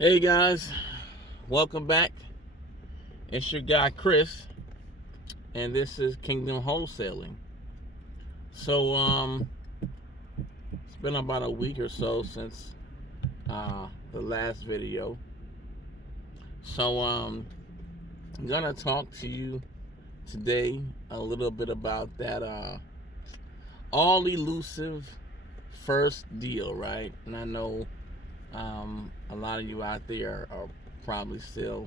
Hey guys, welcome back. It's your guy Chris, and this is Kingdom Wholesaling. So it's been about a week or so since the last video. So I'm gonna talk to you today a little bit about that all elusive first deal, right? And I know a lot of you out there are probably still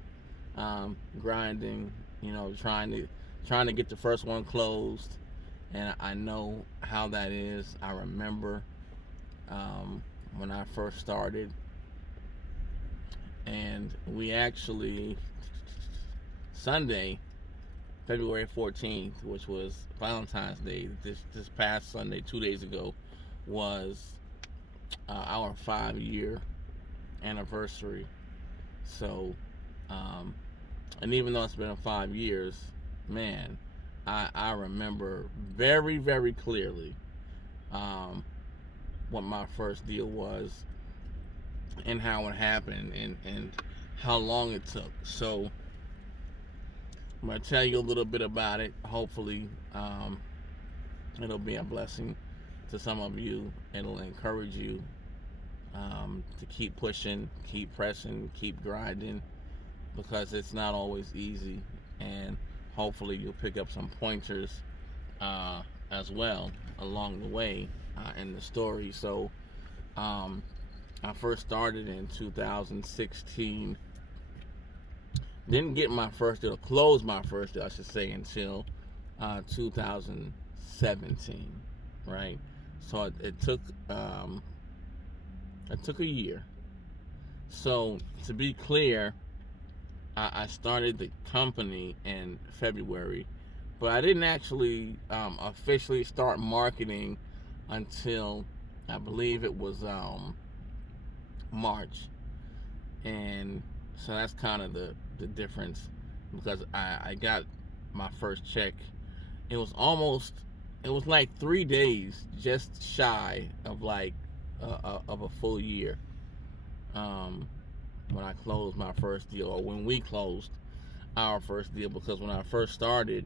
grinding, trying to get the first one closed. And I know how that is. I remember when I first started, and we actually Sunday, February 14th, which was Valentine's Day, this past Sunday, 2 days ago, was our 5-year anniversary. So, and even though it's been 5 years, man, I remember very, very clearly what my first deal was and how it happened and how long it took. So, I'm going to tell you a little bit about it. Hopefully, it'll be a blessing to some of you. It'll encourage you to keep pushing, keep pressing, keep grinding, because it's not always easy. And hopefully you'll pick up some pointers as well along the way in the story. So I first started in 2016. Didn't get my first deal, close my first deal, I should say, until 2017, right? So it took a year. So to be clear, I started the company in February, but I didn't actually officially start marketing until I believe it was March. And so that's kind of the difference, because I got my first check. It was like 3 days just shy of like of a full year when I closed my first deal, or when we closed our first deal. Because when I first started,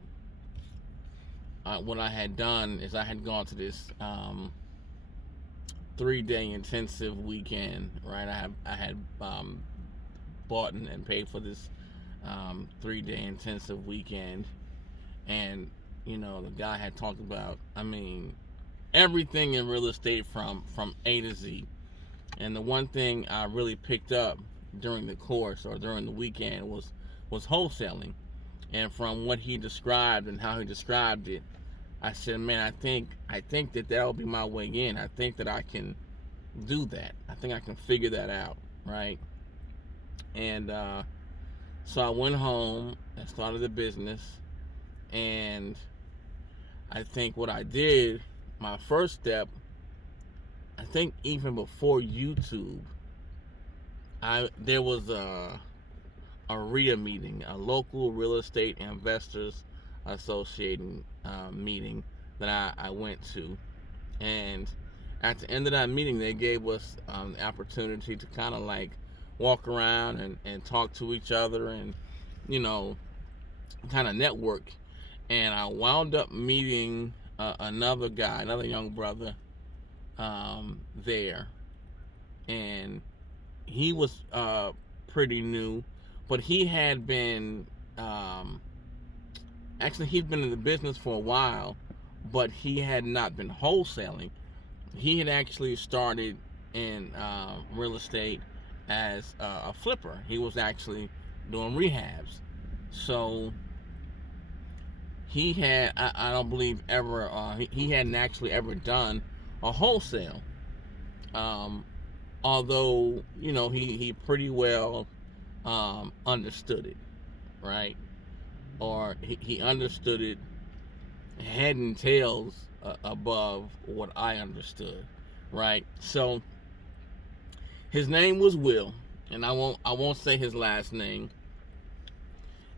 what I had done is I had gone to this 3-day intensive weekend, right? I had bought and paid for this 3-day intensive weekend, and the guy had talked about, everything in real estate from A to Z. And the one thing I really picked up during the course, or during the weekend, was wholesaling. And from what he described and how he described it, I said, man, I think that that'll be my way in. I think that I can do that. I think I can figure that out, right? And so I went home and started the business. And I think what I did, my first step, I think even before YouTube, there was a REIA meeting, a local real estate investors association meeting that I went to. And at the end of that meeting, they gave us the opportunity to kind of like walk around and talk to each other, and kind of network. And I wound up meeting another guy, another young brother there. And he was pretty new, but he had been actually, he'd been in the business for a while, but he had not been wholesaling. He had actually started in real estate as a flipper. He was actually doing rehabs. So he had, I don't believe ever, he hadn't actually ever done a wholesale. Although, he pretty well understood it, right? Or he understood it head and tails above what I understood, right? So his name was Will, and I won't say his last name,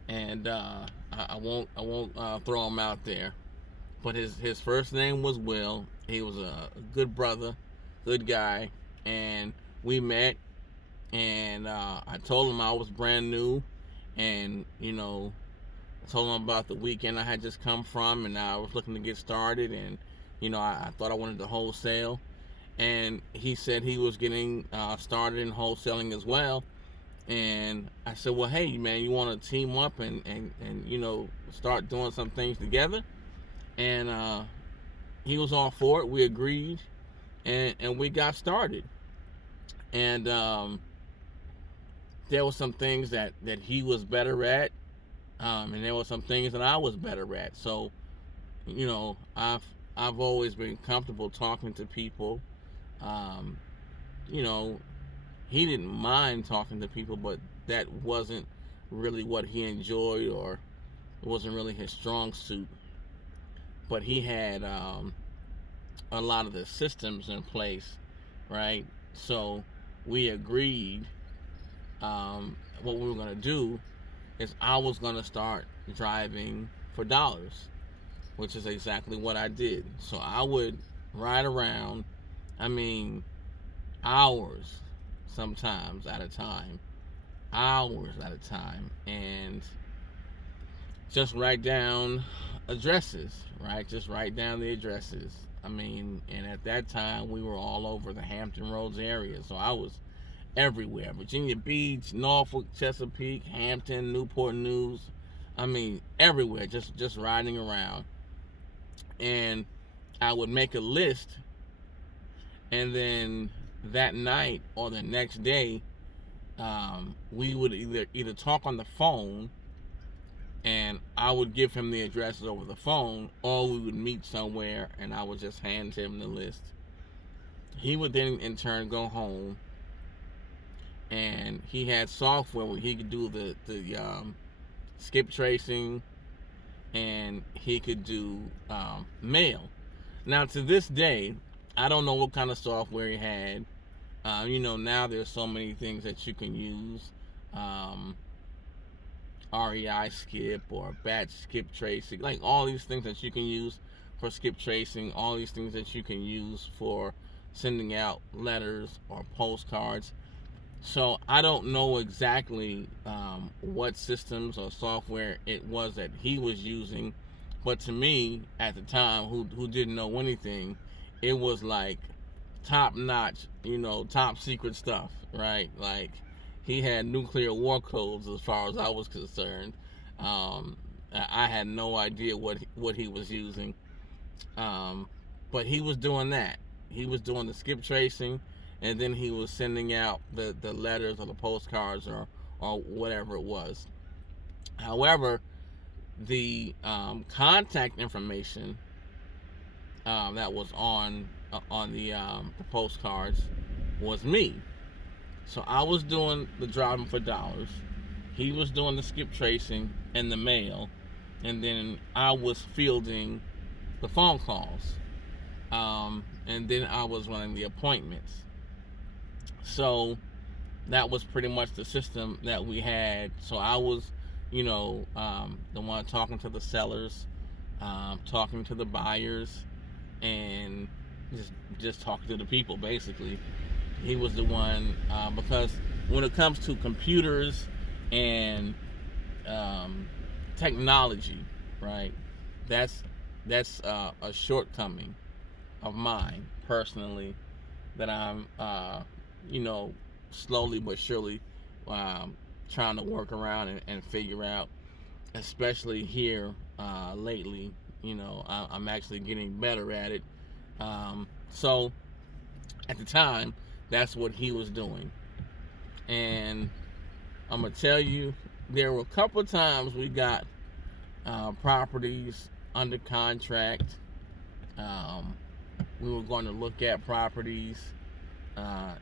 and I won't throw him out there, but his first name was Will. He was a good brother, good guy, and we met And I told him I was brand new, and I told him about the weekend I had just come from, and I was looking to get started, and I thought I wanted to wholesale, and he said he was getting started in wholesaling as well. And I said, well, hey man, you want to team up and start doing some things together? And he was all for it. We agreed, and we got started. And there were some things that he was better at, and there were some things that I was better at. So I've always been comfortable talking to people. Um, you know, he didn't mind talking to people, but that wasn't really what he enjoyed, or it wasn't really his strong suit. But he had a lot of the systems in place, right? So we agreed what we were going to do is I was going to start driving for dollars, which is exactly what I did. So I would ride around, I mean, hours sometimes at a time, and just write down addresses, right? Just write down the addresses. I mean, and at that time we were all over the Hampton Roads area, so I was everywhere. Virginia Beach, Norfolk, Chesapeake, Hampton, Newport News. I mean, everywhere, just riding around. And I would make a list, and then that night or the next day, we would either talk on the phone, and I would give him the addresses over the phone, or we would meet somewhere and I would just hand him the list. He would then in turn go home, and he had software where he could do the skip tracing, and he could do mail. Now to this day, I don't know what kind of software he had. Now there's so many things that you can use. REI skip or batch skip tracing, like all these things that you can use for skip tracing, all these things that you can use for sending out letters or postcards. So I don't know exactly what systems or software it was that he was using, but to me at the time, who didn't know anything, it was like top notch, top secret stuff, right? Like he had nuclear war codes as far as I was concerned. I had no idea what he was using, but he was doing that. He was doing the skip tracing, and then he was sending out the letters or the postcards or whatever it was. However, the contact information that was on the postcards was me. So I was doing the driving for dollars. He was doing the skip tracing and the mail, and then I was fielding the phone calls, and then I was running the appointments. So that was pretty much the system that we had. So I was, the one talking to the sellers, talking to the buyers, and just talking to the people basically. He was the one, because when it comes to computers and technology, right, that's a shortcoming of mine personally that I'm slowly but surely trying to work around and figure out, especially here lately. I'm actually getting better at it. So at the time, that's what he was doing. And I'm going to tell you, there were a couple of times we got properties under contract. We were going to look at properties.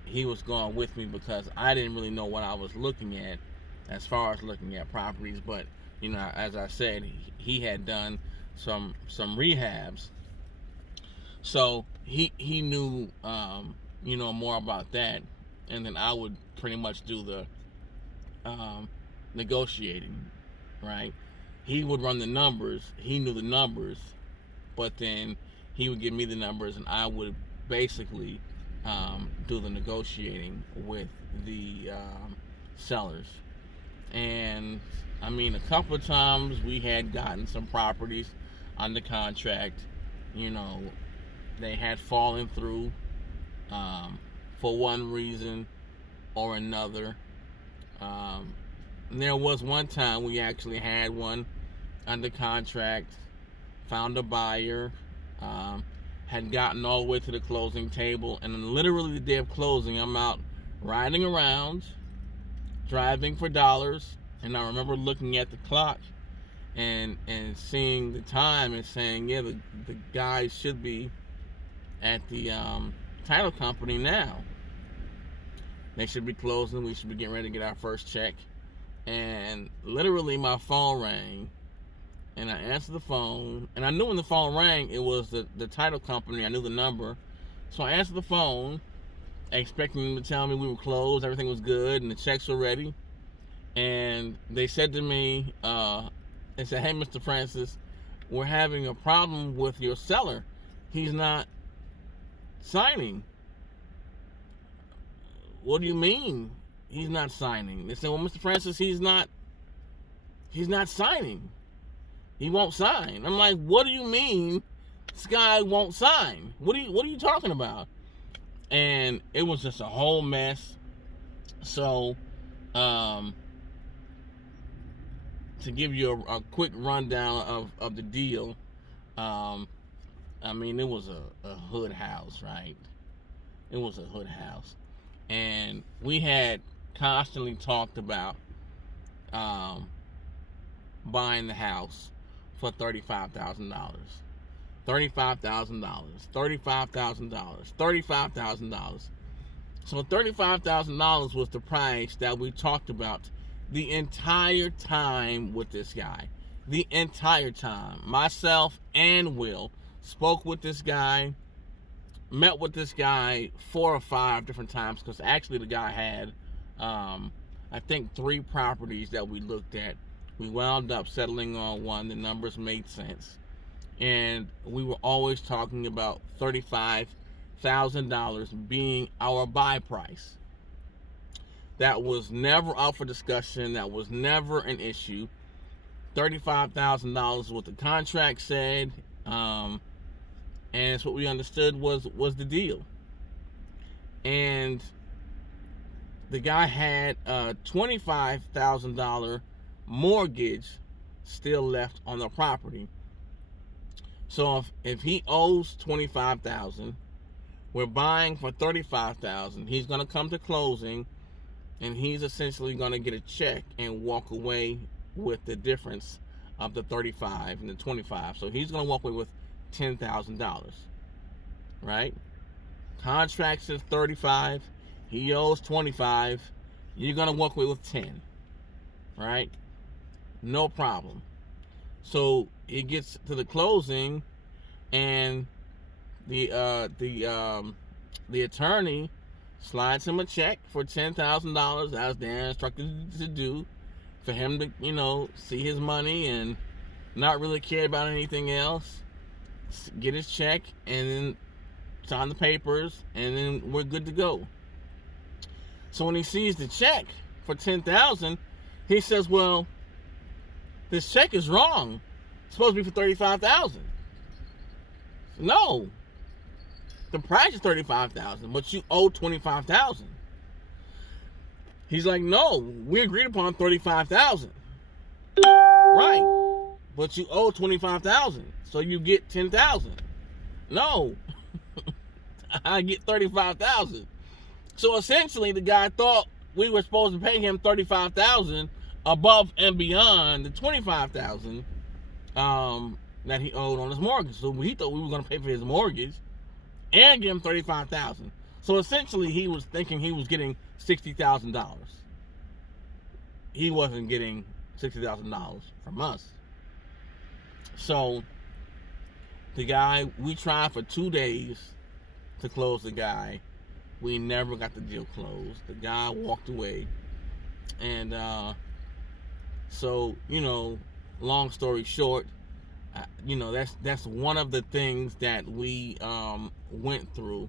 He was going with me because I didn't really know what I was looking at as far as looking at properties. But, as I said, he had done some rehabs. So he knew, more about that. And then I would pretty much do the negotiating, right? He would run the numbers. He knew the numbers. But then he would give me the numbers, and I would basically do the negotiating with the sellers. And I mean, a couple of times we had gotten some properties under contract. You know, they had fallen through for one reason or another. There was one time we actually had one under contract, found a buyer, had gotten all the way to the closing table, and then literally the day of closing, I'm out riding around, driving for dollars, and I remember looking at the clock and seeing the time and saying, yeah, the guy should be at the title company now. They should be closing. We should be getting ready to get our first check. And literally my phone rang, and I answered the phone, and I knew when the phone rang it was the title company. I knew the number, so I answered the phone expecting them to tell me we were closed, everything was good, and the checks were ready. And they said to me, they said, hey, Mr. Francis, we're having a problem with your seller. He's not signing. What do you mean he's not signing? They said, well, Mr. Francis, he's not signing. He won't sign. I'm like, what do you mean this guy won't sign? What are you talking about? And it was just a whole mess. So, to give you a quick rundown of the deal, I mean, it was a hood house, right? It was a hood house. And we had constantly talked about buying the house for $35,000. $35,000. $35,000. $35,000. So $35,000 was the price that we talked about the entire time with this guy. The entire time. Myself and Will spoke with this guy, met with this guy 4 or 5 different times, because actually the guy had, I think, 3 properties that we looked at. We wound up settling on one. The numbers made sense. And we were always talking about $35,000 being our buy price. That was never up for discussion. That was never an issue. $35,000 is what the contract said. And it's what we understood was the deal. And the guy had a $25,000 mortgage still left on the property. So if he owes $25,000, we're buying for $35,000. He's going to come to closing, and he's essentially going to get a check and walk away with the difference of the 35 and the 25. So he's going to walk away with $10,000, right? Contract says 35. He owes 25. You're going to walk away with 10, right? No problem. So it gets to the closing, and the attorney slides him a check for $10,000, as Dan instructed to do, for him to, see his money and not really care about anything else. Get his check and then sign the papers, and then we're good to go. So when he sees the check for $10,000, he says, well, this check is wrong. It's supposed to be for $35,000. No. The price is $35,000, but you owe $25,000. He's like, no, we agreed upon $35,000. Right. But you owe $25,000, so you get $10,000. No. I get $35,000. So essentially the guy thought we were supposed to pay him $35,000 above and beyond the $25,000 that he owed on his mortgage. So he thought we were going to pay for his mortgage and give him $35,000. So essentially he was thinking he was getting $60,000. He wasn't getting $60,000 from us. So the guy, we tried for 2 days to close the guy. We never got the deal closed. The guy walked away. And so, long story short, that's one of the things that we went through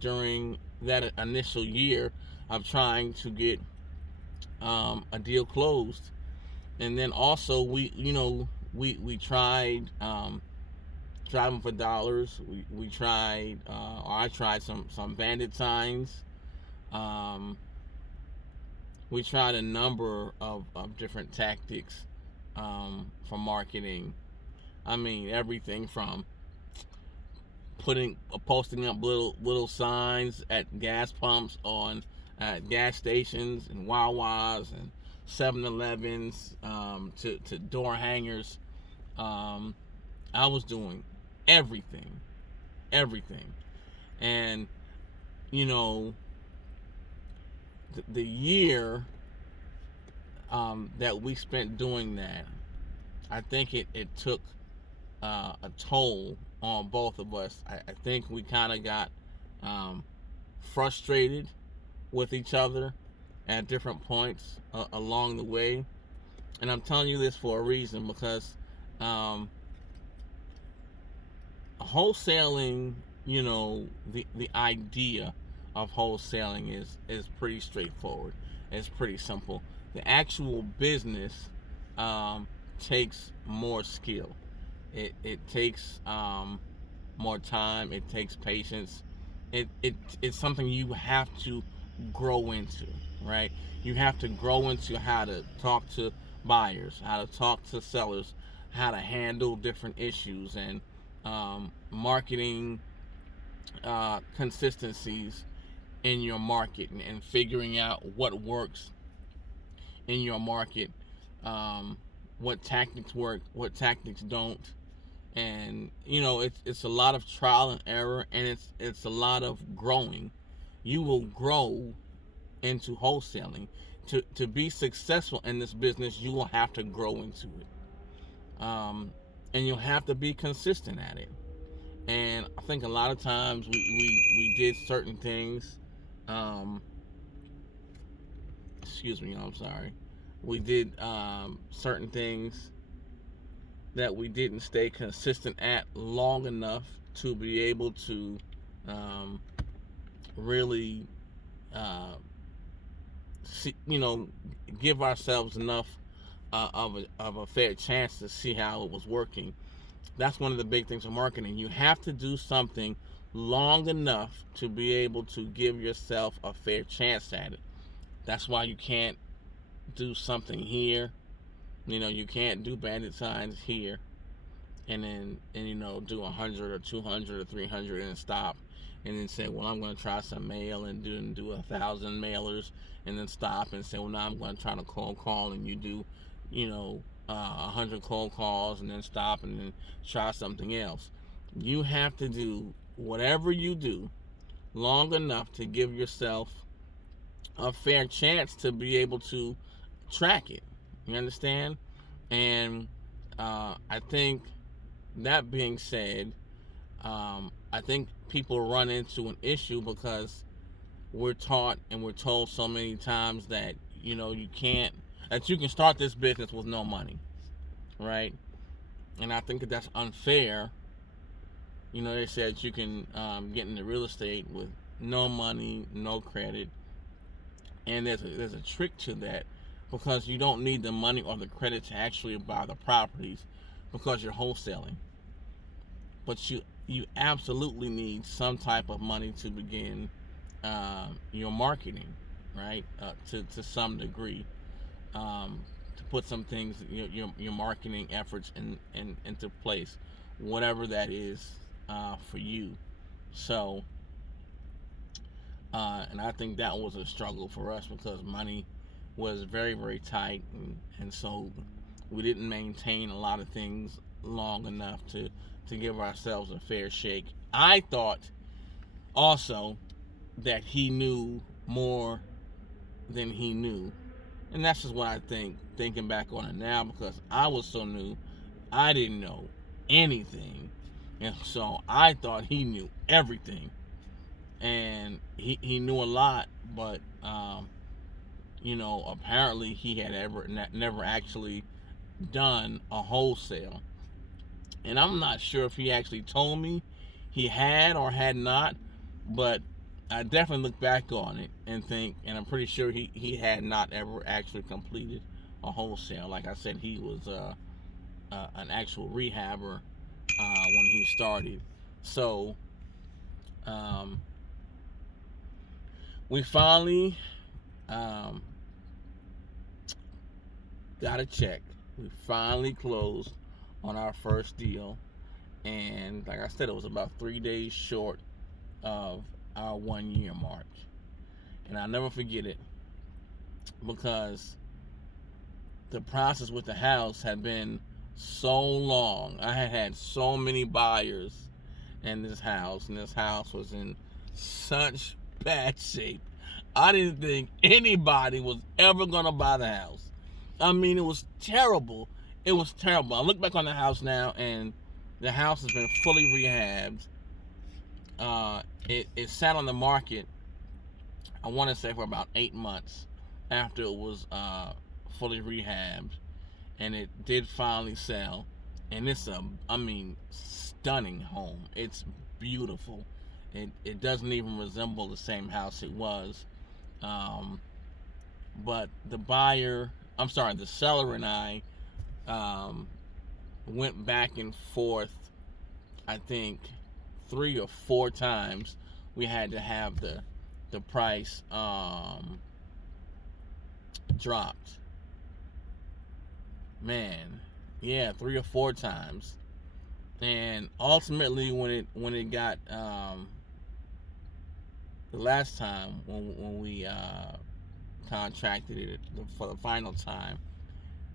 during that initial year of trying to get a deal closed. And then also we tried driving for dollars. We tried, or I tried some bandit signs. Um, we tried a number of different tactics for marketing. I mean, everything from posting up little signs at gas pumps, on at gas stations and Wawas and 7-Elevens, to door hangers. I was doing everything, everything, and you know the year that we spent doing that, I think it took a toll on both of us. I think we kind of got frustrated with each other at different points along the way. And I'm telling you this for a reason, because wholesaling, the idea of wholesaling is pretty straightforward. It's pretty simple. The actual business takes more skill. It takes more time. It takes patience. It's something you have to grow into, right? You have to grow into how to talk to buyers, how to talk to sellers, how to handle different issues, and marketing consistencies in your market, and figuring out what works in your market, what tactics work, what tactics don't. And it's a lot of trial and error, and it's a lot of growing. You will grow into wholesaling. To be successful in this business, you will have to grow into it, and you'll have to be consistent at it. And I think a lot of times we did certain things. Excuse me, I'm sorry. We did certain things that we didn't stay consistent at long enough to be able to really see, give ourselves enough of a fair chance to see how it was working. That's one of the big things of marketing. You have to do something long enough to be able to give yourself a fair chance at it. That's why you can't do something here. You can't do bandit signs here and then do 100 or 200 or 300 and stop, and then say, well, I'm going to try some mail and do 1,000 mailers, and then stop and say, well, now I'm going to try to cold call, and you do 100 cold calls, and then stop and then try something else. You have to do whatever you do long enough to give yourself a fair chance to be able to track it. You understand? And I think, that being said, I think people run into an issue because we're taught and we're told so many times that you can start this business with no money, right? And I think that's unfair. They said you can get into real estate with no money, no credit, and there's a trick to that, because you don't need the money or the credit to actually buy the properties, because you're wholesaling. But you absolutely need some type of money to begin your marketing, right? To some degree, to put some things, your marketing efforts into place, whatever that is for you. So, and I think that was a struggle for us, because money was very, very tight, and so we didn't maintain a lot of things long enough to give ourselves a fair shake. I thought also that he knew more than he knew, and that's just what I think, thinking back on it now, because I was so new. I didn't know anything, and so I thought he knew everything, and he knew a lot, but apparently he had never actually done a wholesale. And I'm not sure if he actually told me he had or had not, but I definitely look back on it and think, and I'm pretty sure he had not ever actually completed a wholesale. Like I said, he was an actual rehabber when he started. So um, we finally um, got a check. We finally closed on our first deal, and like I said, it was about 3 days short of our 1 year mark. And I'll never forget it because the process with the house had been so long. I had had so many buyers in this house, and this house was in such bad shape. I didn't think anybody was ever gonna buy the house. I mean, it was terrible. It was terrible. I look back on the house now, and the house has been fully rehabbed. It sat on the market, I want to say, for about 8 months after it was fully rehabbed, and it did finally sell. And it's stunning home. It's beautiful. It doesn't even resemble the same house it was. But the seller and I went back and forth, I think 3 or 4 times. We had to have the price dropped. Man, yeah, 3 or 4 times. And ultimately, when it got the last time when we contracted it for the final time,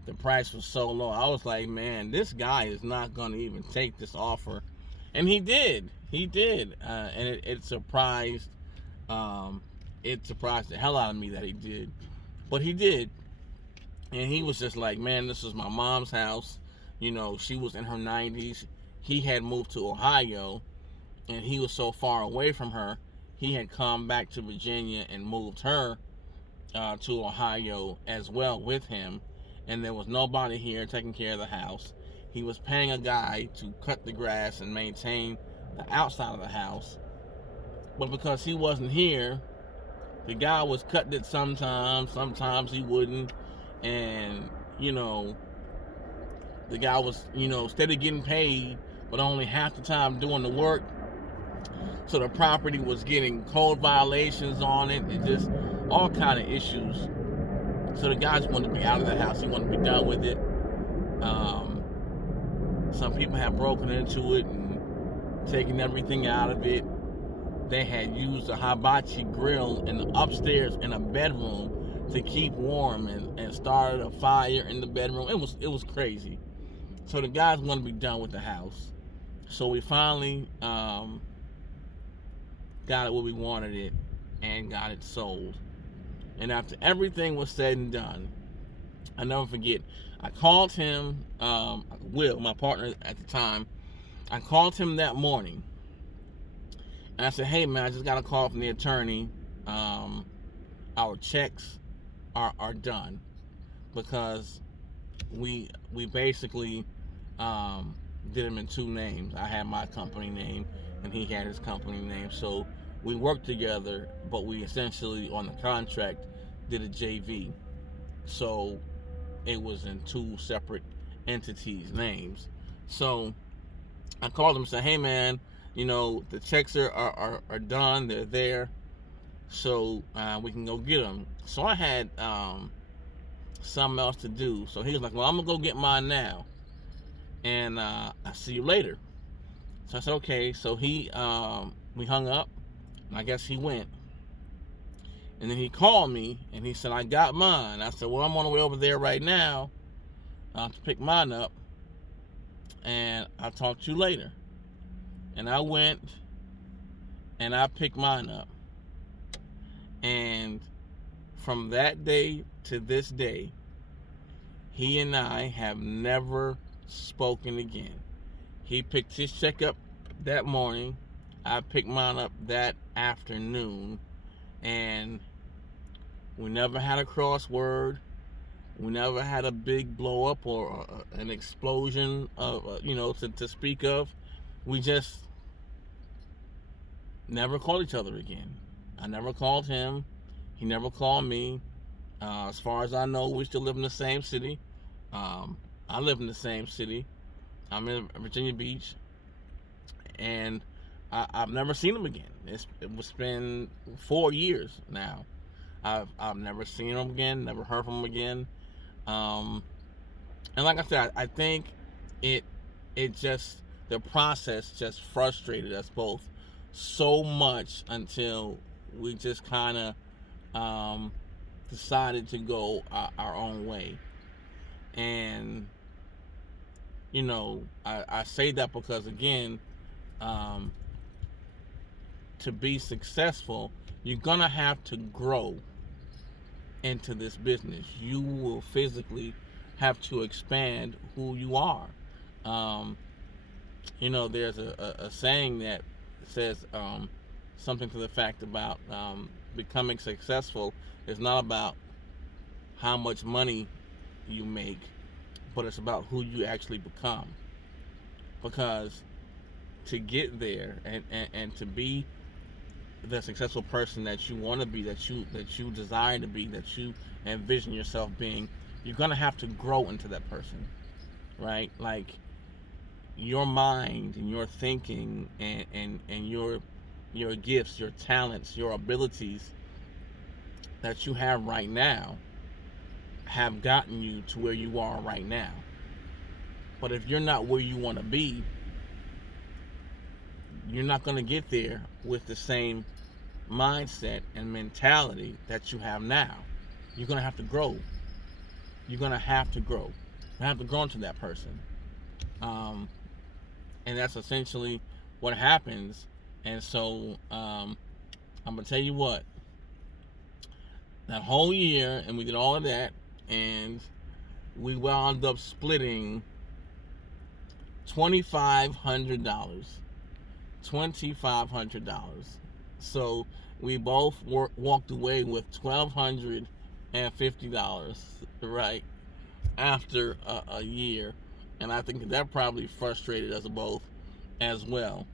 the price was so low. I was like, man, this guy is not going to even take this offer. And he did. And it surprised the hell out of me that he did. But he did. And he was just like, man, this is my mom's house. You know, she was in her 90s. He had moved to Ohio, and he was so far away from her, he had come back to Virginia and moved her to Ohio as well with him. And there was nobody here taking care of the house. He was paying a guy to cut the grass and maintain the outside of the house. But because he wasn't here, the guy was cutting it sometimes he wouldn't. And, the guy was, steady getting paid, but only half the time doing the work. So the property was getting code violations on it, and just all kind of issues. So the guy just wanted to be out of the house. He wanted to be done with it. Some people had broken into it and taken everything out of it. They had used a hibachi grill in the upstairs in a bedroom to keep warm, and started a fire in the bedroom. It was crazy. So the guys wanted to be done with the house. So we finally got it where we wanted it and got it sold. And after everything was said and done, I never forget, I called him, Will, my partner at the time. I called him that morning. And I said, hey man, I just got a call from the attorney. Our checks are done, because we basically did them in 2 names. I had my company name and he had his company name. So we worked together, but we essentially on the contract did a JV. So it was in 2 separate entities' names. So I called him and said, hey man, the checks are done, they're there, so we can go get them. So I had something else to do. So he was like, well, I'm gonna go get mine now, and I'll see you later. So I said, okay. So we hung up, and I guess he went. And then he called me, and he said, I got mine. I said, well, I'm on the way over there right now to pick mine up, and I'll talk to you later. And I went, and I picked mine up. And from that day to this day, he and I have never spoken again. He picked his check up that morning. I picked mine up that afternoon. And we never had a crossword. We never had a big blow up or an explosion of, to speak of. We just Never called each other again. I never called him. He never called me. As far as I know, we still live in the same city. Um, I live in the same city. I'm in Virginia Beach, and I've never seen him again. It's been 4 years now. I've never seen him again. Never heard from him again. Um, and like I said, I think it it just the process just frustrated us both so much until we just kind of decided to go our own way. And I say that because again, um, to be successful, you're gonna have to grow into this business. You will physically have to expand who you are. Um, there's a saying that says something to the fact about becoming successful is not about how much money you make, but it's about who you actually become. Because to get there and to be the successful person that you want to be, that you desire to be, that you envision yourself being, you're gonna have to grow into that person, right? Like your mind and your thinking and your gifts, your talents, your abilities that you have right now have gotten you to where you are right now. But if you're not where you want to be, you're not going to get there with the same mindset and mentality that you have now. You're going to have to grow. You're going to have to grow. You have to grow into that person. And that's essentially what happens. And so I'm going to tell you what, that whole year, and we did all of that, and we wound up splitting $2,500. $2,500. So we both walked away with $1,250, right, after a year. And I think that probably frustrated us both as well.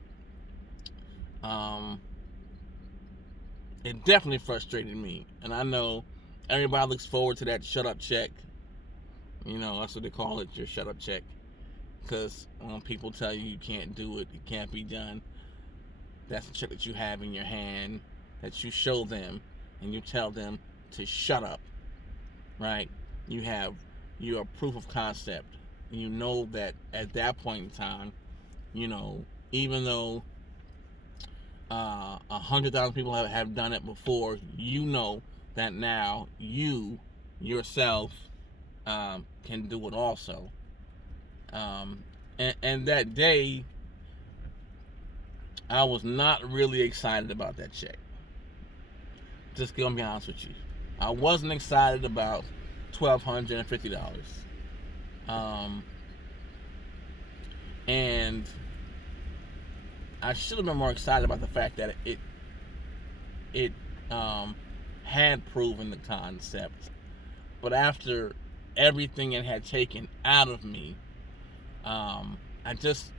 It definitely frustrated me. And I know everybody looks forward to that shut up check. That's what they call it, your shut up check. Because when people tell you can't do it, it can't be done, that's the check that you have in your hand that you show them and you tell them to shut up, right? You have your proof of concept. You know that at that point in time, even though 100,000 people have done it before, you know that now you yourself can do it also. And that day, I was not really excited about that check. Just gonna be honest with you. I wasn't excited about $1,250. And I should have been more excited about the fact that it had proven the concept. But after everything it had taken out of me, I just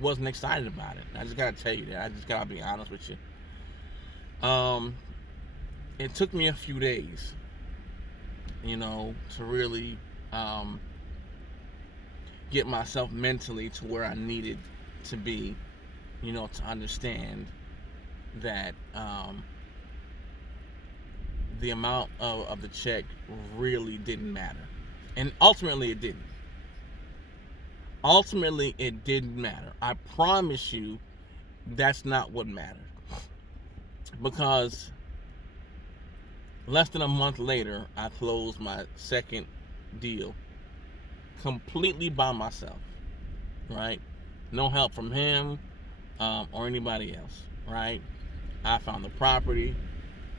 wasn't excited about it. I just gotta tell you that. I just gotta be honest with you. It took me a few days, to really get myself mentally to where I needed to be, to understand that the amount of the check really didn't matter. And ultimately it didn't. Ultimately, it didn't matter. I promise you, that's not what mattered. Because less than a month later, I closed my second deal completely by myself, right? No help from him or anybody else, right? I found the property.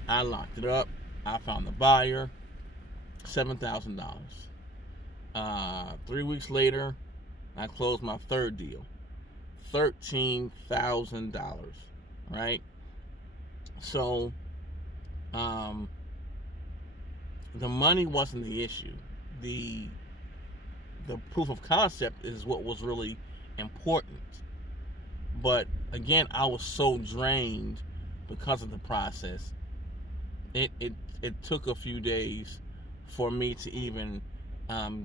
I locked it up. I found the buyer. $7,000. 3 weeks later, I closed my third deal, $13,000, right? So, the money wasn't the issue. The proof of concept is what was really important. But again, I was so drained because of the process. It took a few days for me to even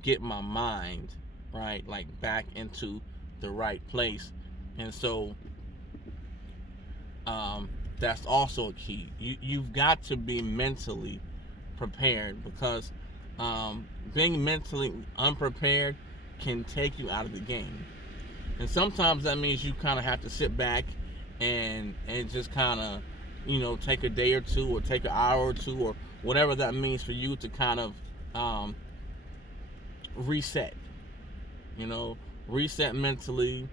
get my mind right, like back into the right place. And so that's also a key. You've got to be mentally prepared, because being mentally unprepared can take you out of the game. And sometimes that means you kind of have to sit back and just kind of, take a day or two, or take an hour or two, or whatever that means for you to kind of reset. Reset mentally,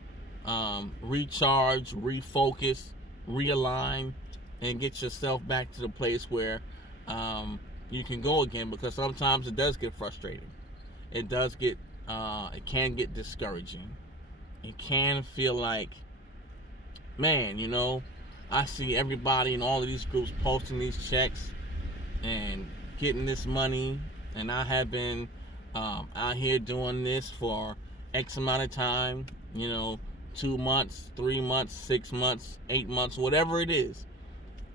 recharge, refocus, realign, and get yourself back to the place where you can go again. Because sometimes it does get frustrating. It does get, it can get discouraging. It can feel like, man, I see everybody in all of these groups posting these checks and getting this money, and I have been out here doing this for X amount of time, 2 months, 3 months, 6 months, 8 months, whatever it is.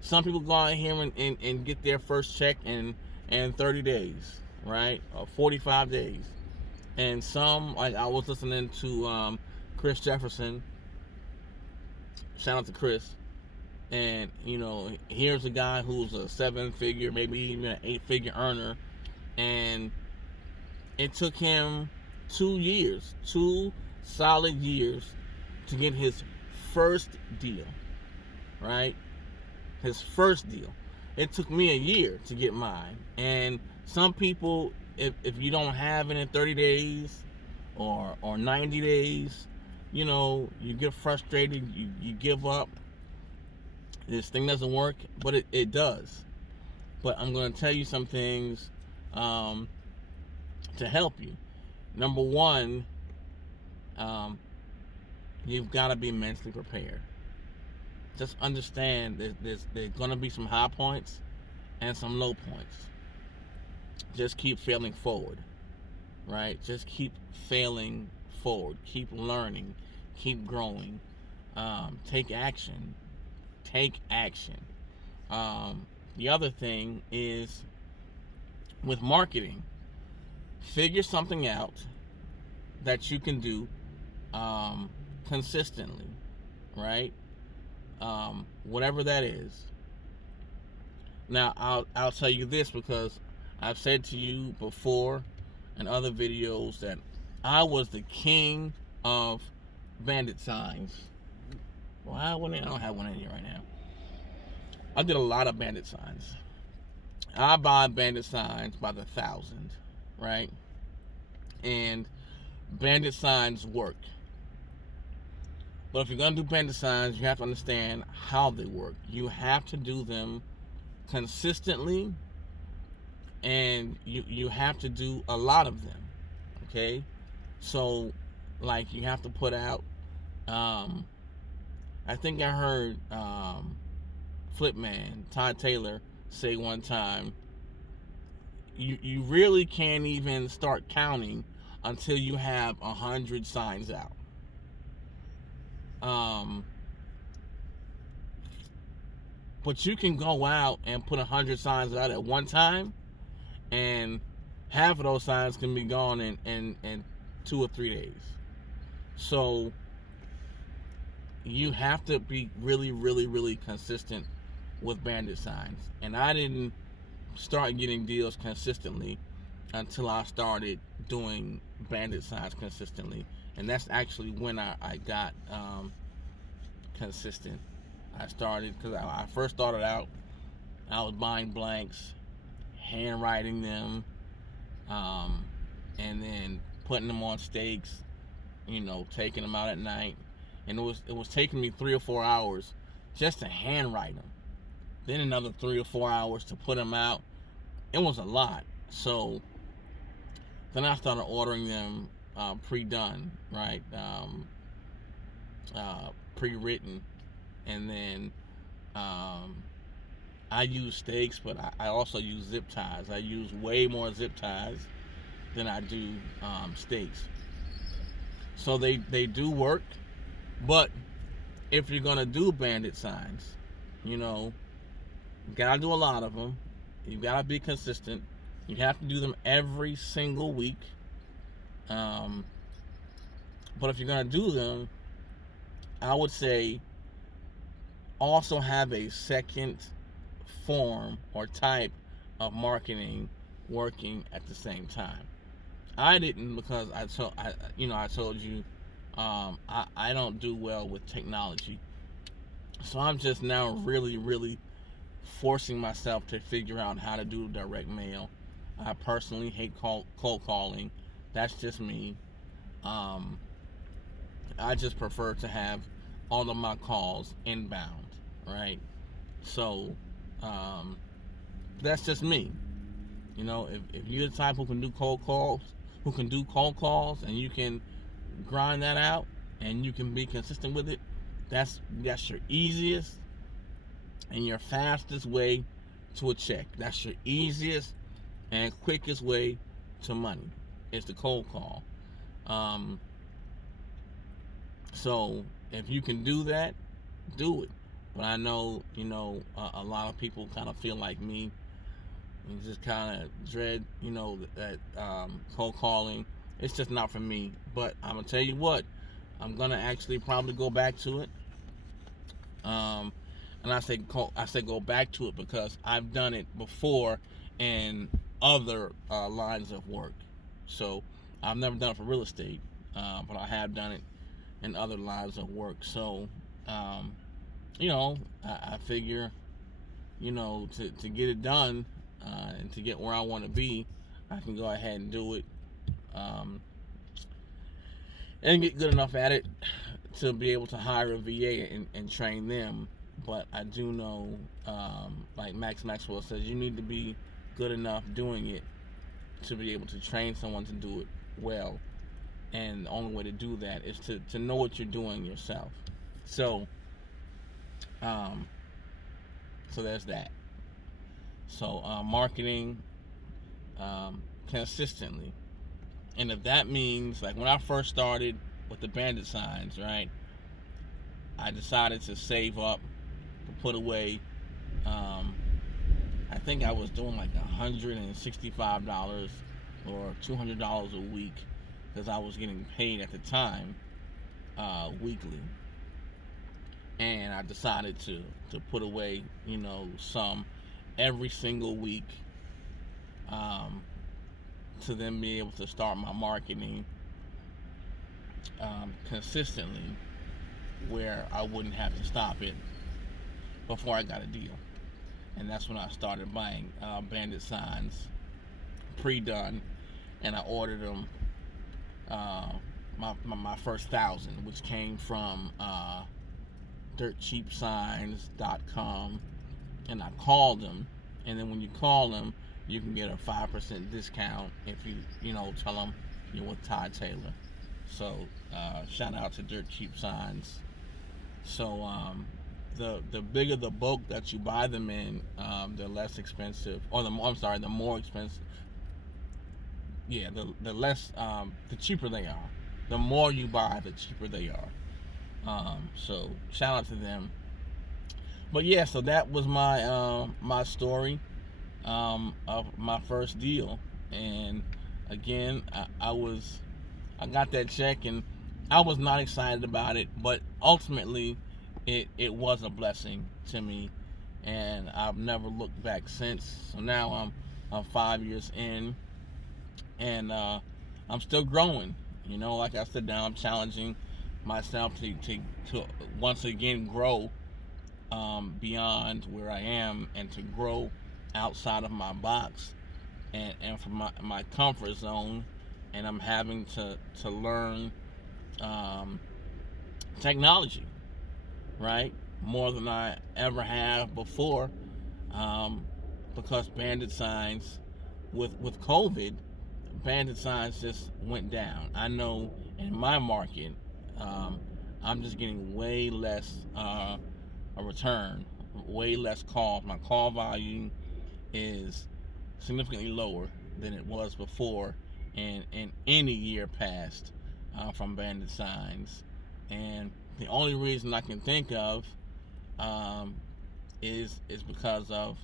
Some people go out here and get their first check in 30 days, right? Or 45 days. And some, like I was listening to Chris Jefferson, shout out to Chris, and here's a guy who's a 7-figure, maybe even an 8-figure earner, and it took him 2 solid years to get his first deal, right? His first deal. It took me a year to get mine. And some people, if you don't have it in 30 days or 90 days, you get frustrated, you give up. This thing doesn't work, but it does. But I'm going to tell you some things to help you. Number one, you've got to be mentally prepared. Just understand there's going to be some high points and some low points. Just keep failing forward, right? Just keep failing forward. Keep learning. Keep growing. Take action. Take action. The other thing is, with marketing, figure something out that you can do consistently, right? Whatever that is. Now, I'll tell you this, because I've said to you before in other videos that I was the king of bandit signs. Well, I don't have one in here right now. I did a lot of bandit signs. I buy bandit signs by the thousand, right? And bandit signs work. But if you're going to do bandit signs, you have to understand how they work. You have to do them consistently, and you have to do a lot of them, okay? So, like, you have to put out, I think I heard Flipman, Todd Taylor, say one time, you really can't even start counting until you have 100 signs out. But you can go out and put 100 signs out at one time, and half of those signs can be gone in 2 or 3 days. So you have to be really, really, really consistent with bandit signs. And I didn't start getting deals consistently until I started doing bandit signs consistently. And that's actually when I got consistent. I started, because I first started out, I was buying blanks, handwriting them, and then putting them on stakes, taking them out at night. And it was taking me 3 or 4 hours just to handwrite them. Then another 3 or 4 hours to put them out. It was a lot. So then I started ordering them pre-done, right? Pre-written. And then I use stakes, but I also use zip ties. I use way more zip ties than I do stakes. So they do work, but if you're gonna do bandit signs, you know, you gotta do a lot of them. You gotta be consistent. You have to do them every single week. Um, but if you're gonna do them, I would say also have a second form or type of marketing working at the same time. I didn't because I told you I don't do well with technology. So I'm just now really forcing myself to figure out how to do direct mail. I personally hate cold calling. That's just me. Um, I just prefer to have all of my calls inbound, right? So um, that's just me. You know, if you're the type who can do cold calls, and you can grind that out, and you can be consistent with it, that's your easiest and your fastest way to a check. That's your easiest and quickest way to money. It's the cold call. Um, so if you can do that, do it. But I know, a lot of people kind of feel like me and just kind of dread, that cold calling. It's just not for me. But I'm gonna tell you what, I'm gonna actually probably go back to it. Um, and I say go back to it because I've done it before in other lines of work. So I've never done it for real estate, but I have done it in other lines of work. So um, I figure, to get it done and to get where I want to be, I can go ahead and do it um, and get good enough at it to be able to hire a VA and train them. But I do know, like Max Maxwell says, you need to be good enough doing it to be able to train someone to do it well. And the only way to do that is to know what you're doing yourself. So, so there's that. So marketing consistently, and if that means, like when I first started with the bandit signs, right? I decided to save up to put away. I think I was doing like $165 or $200 a week because I was getting paid at the time weekly, and I decided to put away some every single week to then be able to start my marketing consistently, where I wouldn't have to stop it before I got a deal. And that's when I started buying bandit signs pre-done, and I ordered them my first 1,000, which came from dirtcheapsigns.com, and I called them, and then when you call them, you can get a 5% discount if you tell them you're with Todd Taylor. So shout out to Dirt Cheap Signs. So the bigger the bulk that you buy them in, the less expensive, or the more expensive. Yeah, the less, the cheaper they are. The more you buy, the cheaper they are. So shout out to them. But yeah, so that was my story of my first deal, and again, I got that check, and I was not excited about it, but ultimately, it was a blessing to me, and I've never looked back since. So now I'm 5 years in, and I'm still growing. Like I said, now I'm challenging myself to once again grow beyond where I am, and to grow outside of my box and from my comfort zone. And I'm having to learn technology, right? More than I ever have before, because bandit signs, with COVID, bandit signs just went down. I know in my market, I'm just getting way less a return, way less calls. My call volume is significantly lower than it was before in any year past from bandit signs, and the only reason I can think of is because of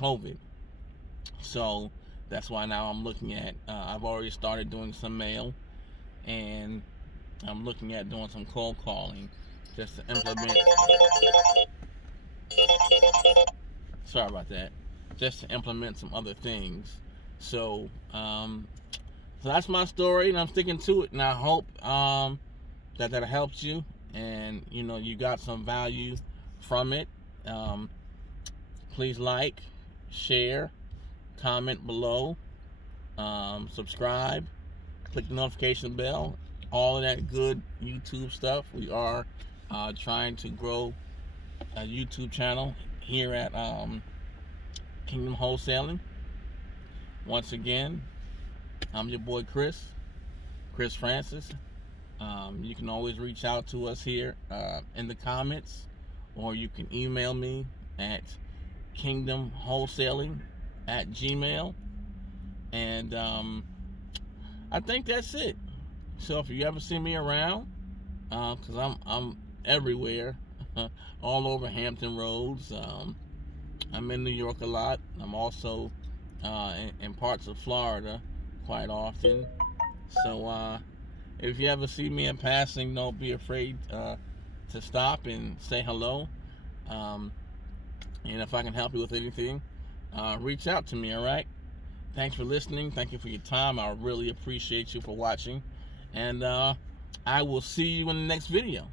COVID. So that's why now I'm looking at, I've already started doing some mail, and I'm looking at doing some cold calling just to implement, sorry about that, just to implement some other things. So, so that's my story, and I'm sticking to it, and I hope that helps you, and you got some value from it. Please like, share, comment below, subscribe, click the notification bell, all of that good YouTube stuff. We are trying to grow a YouTube channel here at Kingdom Wholesaling. Once again, I'm your boy Chris Francis. You can always reach out to us here in the comments, or you can email me at kingdomwholesaling@gmail.com. And I think that's it. So if you ever see me around, because I'm everywhere, all over Hampton Roads. I'm in New York a lot. I'm also in parts of Florida quite often. So if you ever see me in passing, don't be afraid to stop and say hello. And if I can help you with anything, reach out to me, all right? Thanks for listening. Thank you for your time. I really appreciate you for watching. And I will see you in the next video.